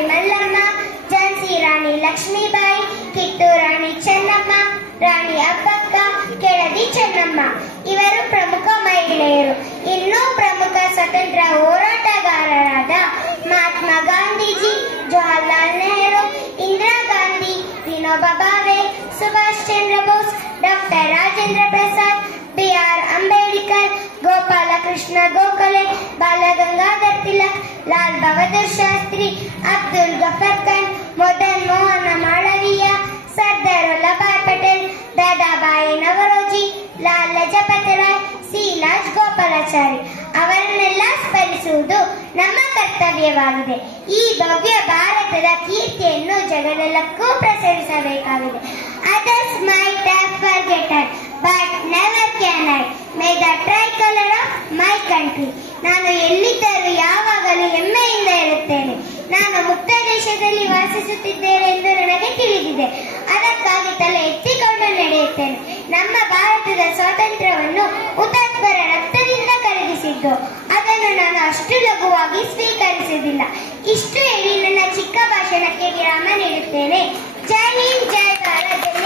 ಮಹಾರಾಣಿ ಮಲ್ಲಮ್ಮ, ಝಾನ್ಸಿ ರಾಣಿ ಲಕ್ಷ್ಮೀಬಾಯಿ, ಕಿತ್ತೂರು ರಾಣಿ ಚೆನ್ನಮ್ಮ, ರಾಣಿ ಅಬ್ಬಕ್ಕ, ಕೆಳದಿ ಚೆನ್ನಮ್ಮ ಇವರು ಪ್ರಮುಖ ಮಹಿಳೆಯರು. ಇನ್ನೂ ಪ್ರಮುಖ ಸ್ವತಂತ್ರ ಹೋರಾಟಗಾರರಾದ Mahatma Gandhiji, Jawaharlal Nehru, Indira Gandhi, Vinoba Bhave, Subhash Chandra Bose, doctor Rajendra Prasad, B R. Ambedkar, Gopalakrishna Gokhale, Balagangadhar Tilak, Lal Bahadur Shastri, Abdul Ghaffar Khan, Madan Mohan Malaviya, Sardar Vallabhbhai Patel, Dadabhai Naoroji, Lal Lajpat Rai, C. Rajagopalachari ಅವರನ್ನೆಲ್ಲ ಸ್ಮರಿಸುವುದು ನಮ್ಮ ಕರ್ತವ್ಯವಾಗಿದೆ. ಈ ಭವ್ಯ ಭಾರತದ ಕೀರ್ತಿಯನ್ನು ಜಗದೆಲ್ಲಕ್ಕೂ ಪ್ರಸರಿಸಬೇಕಾಗಿದೆ. Others might have forgotten, but never can I. May the tricolor of my country. ನಾನು ಎಲ್ಲಿದ್ದರೂ ಯಾವಾಗಲೂ ಹೆಮ್ಮೆಯಿಂದ ಇರುತ್ತೇನೆ. ನಾನು ಮುಕ್ತ ದೇಶದಲ್ಲಿ ವಾಸಿಸುತ್ತಿದ್ದೇನೆ ಎಂದು ನನಗೆ ತಿಳಿದಿದೆ. ಅದಕ್ಕಾಗಿ ತಲೆ ಎತ್ತಿಕೊಂಡು ನಡೆಯುತ್ತೇನೆ. ನಮ್ಮ ಭಾರತದ ಸ್ವಾತಂತ್ರ್ಯವನ್ನು ಹುತಾತ್ಮರ ರಕ್ತದಿಂದ ಖರೀದಿಸಿದ್ದು. ಅದನ್ನು ನಾನು ಅಷ್ಟು ಲಘುವಾಗಿ ಸ್ವೀಕರಿಸುವುದಿಲ್ಲ. ಇಷ್ಟು ಹೇಳಿ ನನ್ನ ಚಿಕ್ಕ ಭಾಷಣಕ್ಕೆ ವಿರಾಮ ನೀಡುತ್ತೇನೆ. ಜೈ ಹಿಂದ್, ಜೈ ಭಾರತ್.